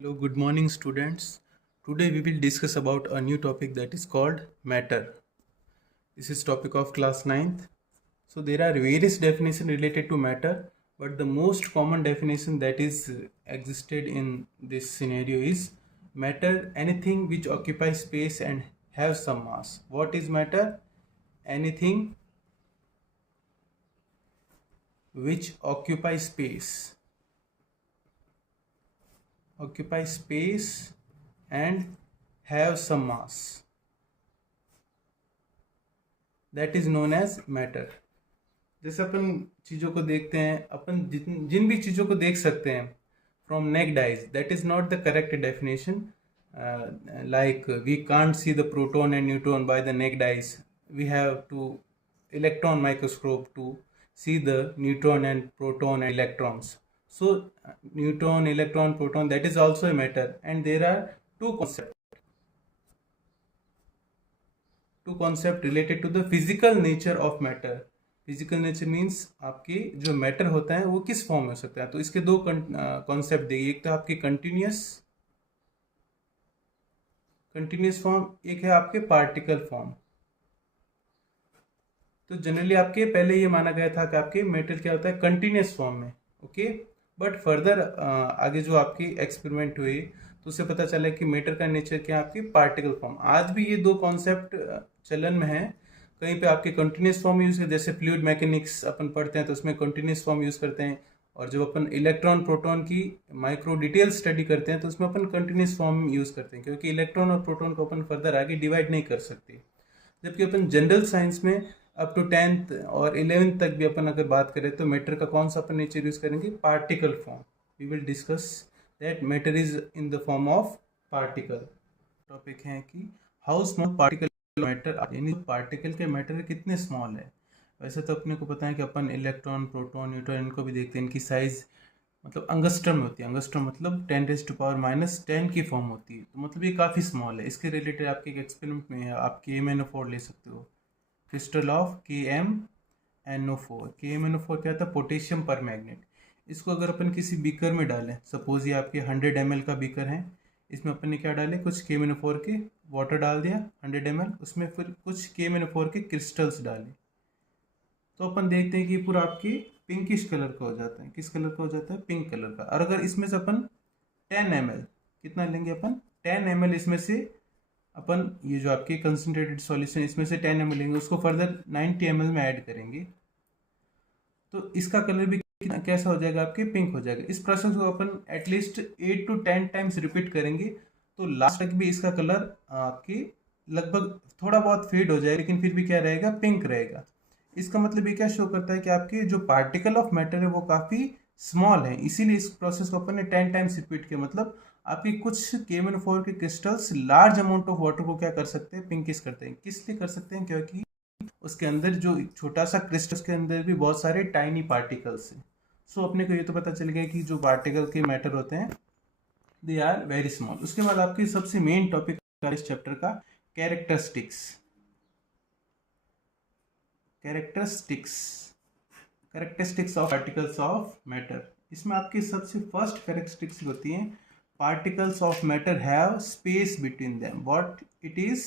Hello, good morning, students. Today we will discuss about a new topic that is called matter. This is topic of class 9th. So there are various definitions related to matter, but the most common definition that is existed in this scenario is matter anything which occupies space and have some mass. What is matter? Anything which occupies space and have some mass, that is known as matter. जैसे अपन चीज़ों को देखते हैं, अपन जिन भी चीज़ों को देख सकते हैं from naked eyes, that is not the correct definition. Like we can't see the proton and neutron by the naked eyes. We have to electron microscope to see the neutron and proton and electrons. So neutron, electron, proton, that is also a matter, and there are two concept related to the physical nature of matter. Physical nature means आपके जो matter होता है वो किस form में हो सकता है. तो इसके दो कॉन्सेप्ट देखिए. एक तो आपकी कंटिन्यूस फॉर्म, एक है आपके पार्टिकल फॉर्म. तो जनरली आपके पहले ये माना गया था कि आपके मैटर क्या होता है कंटिन्यूस फॉर्म में. ओके, बट फर्दर आगे जो आपकी एक्सपेरिमेंट हुए तो उससे पता चला कि मैटर का नेचर क्या है आपकी पार्टिकल फॉर्म. आज भी ये दो कॉन्सेप्ट चलन में है. कहीं पे आपके कंटिन्यूस फॉर्म यूज करते हैं, जैसे फ्लूइड मैकेनिक्स अपन पढ़ते हैं तो उसमें कंटिन्यूस फॉर्म यूज करते हैं. और जब अपन इलेक्ट्रॉन प्रोटॉन की माइक्रो डिटेल स्टडी करते हैं तो उसमें अपन कंटिन्यूस फॉर्म यूज करते हैं, क्योंकि इलेक्ट्रॉन और प्रोटॉन को अपन फर्दर आगे डिवाइड नहीं कर सकते. जबकि अपन जनरल साइंस में अप टू 10th और 11th तक भी अपन अगर बात करें तो मैटर का कौन सा अपन नेचर यूज करेंगे, particle form. We will discuss that matter is in the form of particle. Topic है कि हाउ स्मॉल पार्टिकल मैटर, यानी पार्टिकल के मैटर कितने स्मॉल है. वैसे तो अपने को पता है कि अपन इलेक्ट्रॉन, प्रोटॉन, न्यूट्रॉन इनको भी देखते हैं. इनकी साइज मतलब अंगस्ट्रम में होती है. अंगस्ट्रम मतलब 10⁻⁻10 की फॉर्म होती है. तो मतलब ये काफ़ी स्मॉल है. इसके रिलेटेड आपके एक एक्सपेरिमेंट में है, आप KMnO4 ले सकते हो. Crystal of KMnO4. KMnO4 क्या था, पोटेशियम पर मैग्नेट. इसको अगर अपन किसी बीकर में डालें, सपोज ये आपके 100 ml का बीकर है, इसमें अपन ने क्या डाले, कुछ KMnO4 के वाटर डाल दिया 100 ml, उसमें फिर कुछ KMnO4 के क्रिस्टल्स डाले. तो अपन देखते हैं कि पूरा आपकी पिंकिश कलर का हो जाता है. किस कलर का हो जाता है, पिंक कलर का. और अगर इसमें से अपन 10 ml, कितना लेंगे अपन, 10 ml इसमें से अपन ये जो आपके कंसंट्रेटेड सॉल्यूशन इसमें से 10 ml लेंगे, उसको फर्दर 90 ml में ऐड करेंगे, तो इसका कलर भी कैसा हो जाएगा, आपके पिंक हो जाएगा. इस प्रोसेस को अपन एटलीस्ट 8 to 10 टाइम्स रिपीट करेंगे, तो लास्ट तक भी इसका कलर आपकी लगभग थोड़ा बहुत फेड हो जाए, लेकिन फिर भी क्या रहेगा, पिंक रहेगा. इसका मतलब ये क्या शो करता है कि आपके जो पार्टिकल ऑफ मैटर है वो काफ़ी स्मॉल है. इसीलिए इस प्रोसेस को अपन ने 10 टाइम्स रिपीट किया. मतलब आपकी कुछ KMnO4 के crystals large amount of water को क्या कर सकते हैं, पिंकिश करते हैं. किस लिए कर सकते हैं, क्योंकि उसके अंदर जो छोटा सा क्रिस्टल के अंदर भी बहुत सारे टाइनी पार्टिकल्स हैं. सो अपने को ये तो पता चल गया कि जो पार्टिकल के मैटर होते हैं दे आर वेरी स्मॉल. उसके बाद आपकी सबसे मेन टॉपिक इस चैप्टर का characteristics. Of particles of matter. इसमें आपकी सबसे फर्स्ट कैरेक्टरिस्टिक्स होती हैं, particles of matter have space between them. What it is,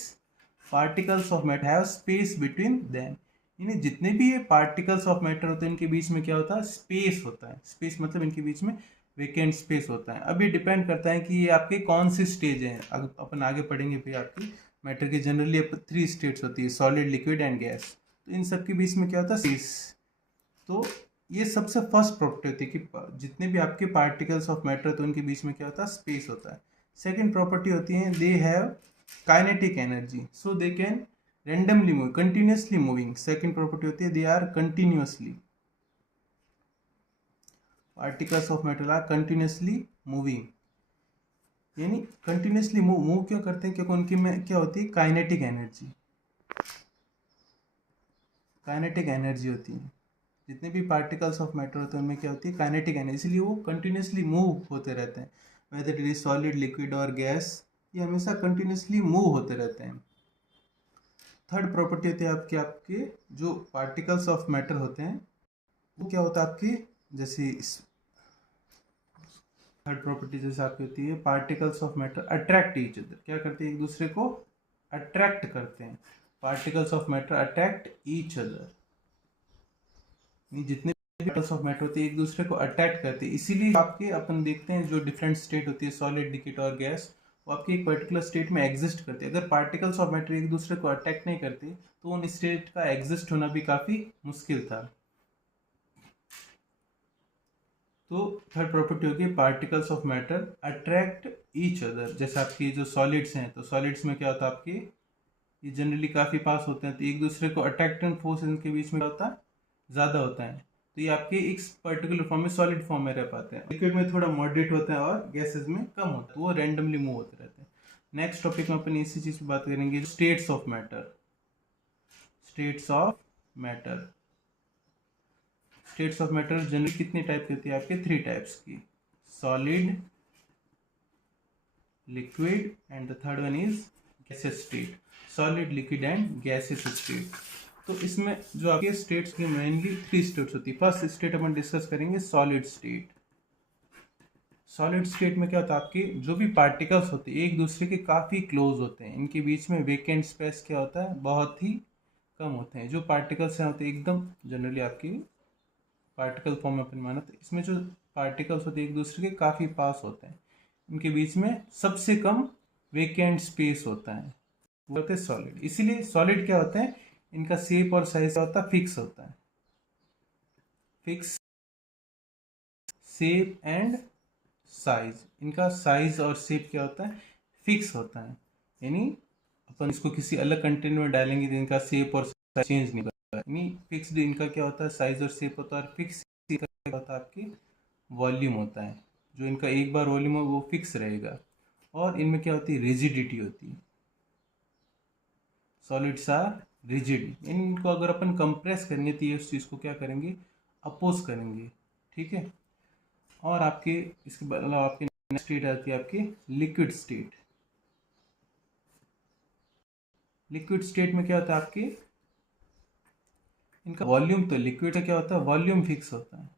particles of matter have space between them. यानी जितने भी ये पार्टिकल्स ऑफ मैटर होते हैं इनके बीच में क्या होता है, स्पेस होता है. स्पेस मतलब इनके बीच में वेकेंट स्पेस होता है. अब ये डिपेंड करता है कि ये आपके कौन सी स्टेज है. अपन आगे पढ़ेंगे फिर आपकी मैटर की जनरली 3 स्टेट्स होती है, सॉलिड, लिक्विड एंड गैस. तो इन सब के बीच में क्या होता है, स्पेस. तो ये सबसे फर्स्ट प्रॉपर्टी होती है कि जितने भी आपके पार्टिकल्स ऑफ मैटर तो उनके बीच में क्या होता है, स्पेस होता है. सेकेंड प्रॉपर्टी होती है, they have kinetic energy, so they can randomly move, continuously moving. Second property होती है, they are continuously, particles of matter are continuously moving. यानी कंटिन्यूसली मूव क्यों करते हैं, क्योंकि उनकी में क्या होती है, काइनेटिक एनर्जी. काइनेटिक एनर्जी होती है. जितने भी पार्टिकल्स ऑफ मैटर होते हैं उनमें क्या होती है, काइनेटिक एनर्जी. इसलिए वो कंटिन्यूसली मूव होते रहते हैं. Whether it is solid, liquid और गैस, ये हमेशा कंटिन्यूसली मूव होते रहते हैं. थर्ड प्रॉपर्टी होती है आपके जो पार्टिकल्स ऑफ मैटर होते हैं वो क्या होता है आपके, जैसे थर्ड प्रॉपर्टी जैसे आपकी होती है, particles of matter attract each other. क्या करते हैं, एक दूसरे को अट्रैक्ट करते हैं। Particles of matter attract each other, जितने पार्टिकल्स ऑफ मैटर होते हैं एक दूसरे को अट्रैक्ट करते हैं। इसीलिए आपके अपन देखते हैं जो डिफरेंट स्टेट होती है, सॉलिड, लिक्विड और गैस, वो आपकी एक पर्टिकुलर स्टेट में एग्जिस्ट करते हैं। अगर पार्टिकल्स ऑफ मैटर एक दूसरे को अट्रैक्ट नहीं करते तो उन स्टेट का एग्जिस्ट होना भी काफी मुश्किल था। तो थर्ड प्रॉपर्टी होगी particles of matter attract each other. जैसे आपकी जो सॉलिड्स हैं, तो सॉलिड्स में क्या होता है आपकी, ये जनरली काफ़ी पास होते हैं, तो एक दूसरे को अट्रैक्टेंट फोर्स इनके बीच में क्या होता है, ज़्यादा होता है। तो ये आपके एक पर्टिकुलर फॉर्म में, सॉलिड फॉर्म में रह पाते हैं। लिक्विड में थोड़ा मॉडरेट होता है और गैसेज में कम होता है, तो वो रैंडमली मूव होते रहते हैं। नेक्स्ट टॉपिक में अपन इसी चीज़ पर बात करेंगे, states of matter. States of matter, states of matter generally कितनी टाइप की होती है आपके, 3 टाइप्स की, solid, liquid and the third one is gases state. Solid, liquid and gases state. तो इसमें जो आपके स्टेट्स की मेनली 3 स्टेट्स होती है। फर्स्ट स्टेट अपन डिस्कस करेंगे सॉलिड स्टेट। सॉलिड स्टेट में क्या होता है, आपके जो भी पार्टिकल्स होते हैं एक दूसरे के काफ़ी क्लोज होते हैं, इनके बीच में वेकेंट स्पेस क्या होता है, बहुत ही कम होते हैं। जो पार्टिकल्स हैं होते हैं एकदम जनरली आपकी पार्टिकल फॉर्म में अपन माना, तो इसमें जो पार्टिकल्स होते हैं एक दूसरे के काफ़ी पास होते हैं, इनके बीच में सबसे कम वेकेंट स्पेस होता है, वो होते हैं सॉलिड। इसीलिए सॉलिड क्या होता है, इनका शेप और साइज क्या होता है, फिक्स होता है। फिक्स शेप एंड साइज, इनका साइज और शेप क्या होता है, फिक्स होता है। यानी अपन इसको किसी अलग कंटेनर में डालेंगे तो इनका शेप और साइज चेंज नहीं करता, यानी फिक्स्ड इनका क्या होता है, साइज और शेप होता है। और फिक्स क्या होता है, आपकी वॉल्यूम होता है। जो इनका एक बार वॉल्यूम है वो फिक्स रहेगा। और इनमें क्या होती है, रिजिडिटी होती है। सॉलिड्स आर रिजिड, इनको अगर अपन कंप्रेस करेंगे तो ये उस चीज़ को क्या करेंगे, अपोज करेंगे। ठीक है। और आपके इसके अलावा आपकी नेक्स्ट स्टेट आती है आपकी लिक्विड स्टेट। लिक्विड स्टेट में क्या होता है आपकी, इनका वॉल्यूम, तो लिक्विड का क्या होता है, वॉल्यूम फिक्स होता है,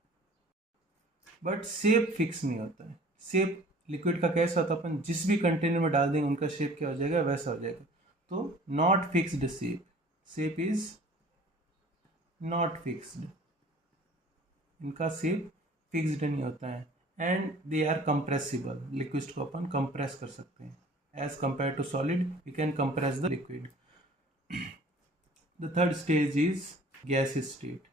बट शेप फिक्स नहीं होता है। शेप लिक्विड का कैसा होता है, अपन जिस भी कंटेनर में डाल देंगे उनका शेप क्या हो जाएगा, वैसा हो जाएगा। तो not fixed shape, shape is not fixed, इनका शेप फिक्स्ड नहीं होता है। And they are compressible, liquid को अपन कंप्रेस कर सकते हैं। As compare to solid we can compress the liquid. The third stage is gas state.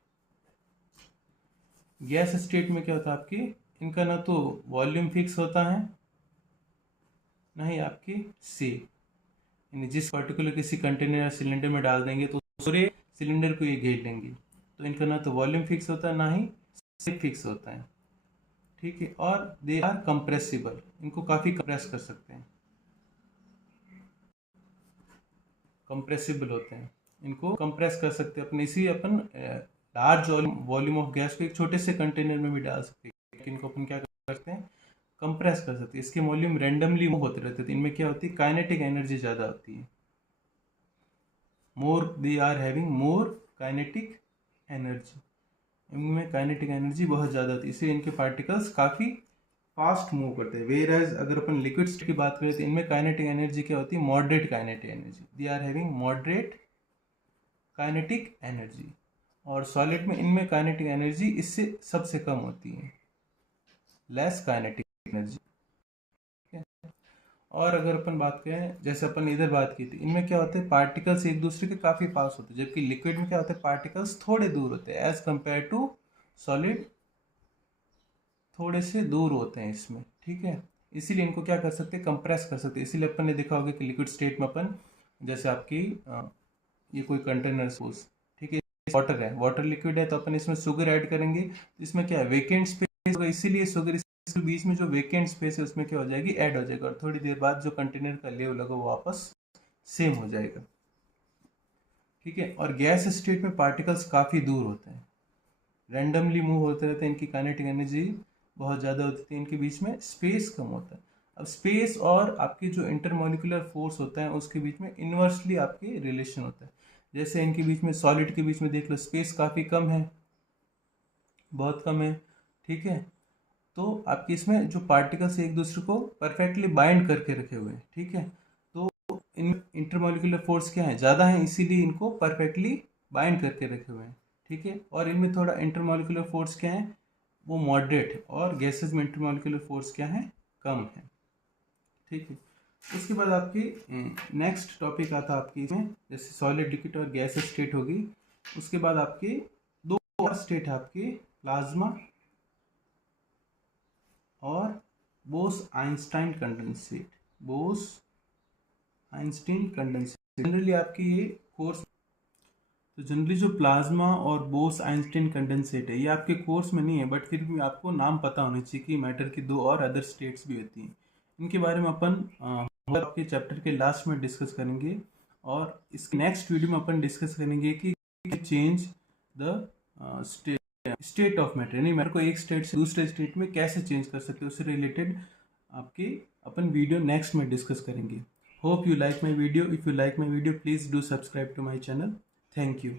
Gas state में क्या होता है आपकी, इनका ना तो वॉल्यूम फिक्स होता है, ना ही आपकी शेप। यानी जिस पर्टिकुलर किसी कंटेनर या सिलेंडर में डाल देंगे तो पूरे सिलेंडर को ये घेर लेंगे। तो इनका ना तो वॉल्यूम फिक्स होता है, ना ही शेप फिक्स होता है। ठीक है। और दे आर कंप्रेसिबल, इनको काफ़ी कंप्रेस कर सकते हैं, कंप्रेसिबल होते हैं, इनको कंप्रेस कर सकते हैं अपने। इसी अपन लार्ज वॉल्यूम ऑफ गैस को एक छोटे से कंटेनर में भी डाल सकते हैं, इनको अपन क्या कर सकते हैं, कंप्रेस कर सकते हैं। इसके वॉल्यूम रैंडमली मूव होते रहते हैं, इनमें क्या होती है, काइनेटिक एनर्जी ज़्यादा होती है। More they are having more kinetic energy, इनमें काइनेटिक एनर्जी बहुत ज़्यादा होती है, इसलिए इनके पार्टिकल्स काफ़ी फास्ट मूव करते हैं। वेर एज अगर अपन लिक्विड्स की बात करें तो इनमें काइनेटिक एनर्जी क्या होती है, moderate kinetic energy, they are having moderate kinetic energy. और सॉलिड में इनमें काइनेटिक एनर्जी इससे सबसे कम होती है, लेस काइनेटिक एनर्जी। और अगर अपन बात करें, जैसे अपन इधर बात की थी, इनमें क्या होते हैं, पार्टिकल्स एक दूसरे के काफ़ी पास होते हैं, जबकि लिक्विड में क्या होता है, पार्टिकल्स थोड़े दूर होते हैं। एज कंपेयर टू सॉलिड थोड़े से दूर होते हैं इसमें। ठीक है। इसीलिए इनको क्या कर सकते हैं, कंप्रेस कर सकते हैं। इसीलिए अपन ने देखा होगा कि लिक्विड स्टेट में अपन, जैसे आपकी ये कोई कंटेनर सपोज, ठीक है, वाटर है, वाटर लिक्विड है, तो अपन इसमें शुगर ऐड करेंगे तो इसमें क्या है, वेकेंट स्पेस होगा, इसीलिए शुगर इसके बीच में जो वेकेंट स्पेस है उसमें क्या हो जाएगी, ऐड हो जाएगा। और थोड़ी देर बाद जो कंटेनर का लेवल होगा वो वापस सेम हो जाएगा। ठीक है। और गैस स्टेट में पार्टिकल्स काफ़ी दूर होते हैं, रैंडमली मूव होते रहते हैं, इनकी काइनेटिक एनर्जी बहुत ज़्यादा होती है, इनके बीच में स्पेस कम होता है। अब स्पेस और आपके जो इंटरमोलिकुलर फोर्स होता है उसके बीच में इन्वर्सली आपके रिलेशन होता है। जैसे इनके बीच में, सॉलिड के बीच में देख लो, स्पेस काफ़ी कम है, बहुत कम है। ठीक है। तो आपके इसमें जो पार्टिकल्स एक दूसरे को परफेक्टली बाइंड करके रखे हुए हैं, ठीक है। तो इन इंटरमोलिकुलर फोर्स क्या है, ज़्यादा है, इसीलिए इनको परफेक्टली बाइंड करके रखे हुए हैं, ठीक है। और इनमें थोड़ा इंटरमोलिकुलर फोर्स क्या है, वो मॉडरेट है, और गैसेज में इंटरमोलिकुलर फोर्स क्या है, कम है, ठीक है। उसके बाद आपकी नेक्स्ट टॉपिक आता है आपकी इसमें, जैसे सॉलिड, लिक्विड और गैस स्टेट होगी। उसके बाद आपकी दो और स्टेट है आपकी, प्लाज्मा और Bose Einstein condensate. Bose Einstein condensate generally आपकी ये कोर्स, तो जनरली जो प्लाज्मा और बोस आइंस्टाइन कंडेंसेट है ये आपके कोर्स में नहीं है, बट फिर भी आपको नाम पता होना चाहिए कि मैटर की दो और अदर स्टेट्स भी होती हैं। इनके बारे में अपन आपके चैप्टर के लास्ट में डिस्कस करेंगे, और इसके नेक्स्ट वीडियो में अपन डिस्कस करेंगे कि change the state of matter, यानी मैटर को एक स्टेट से दूसरे स्टेट में कैसे चेंज कर सकते हैं, उससे रिलेटेड आपकी अपन वीडियो नेक्स्ट में डिस्कस करेंगे। Hope you like my video. If you like my video, please do subscribe to my channel. Thank you.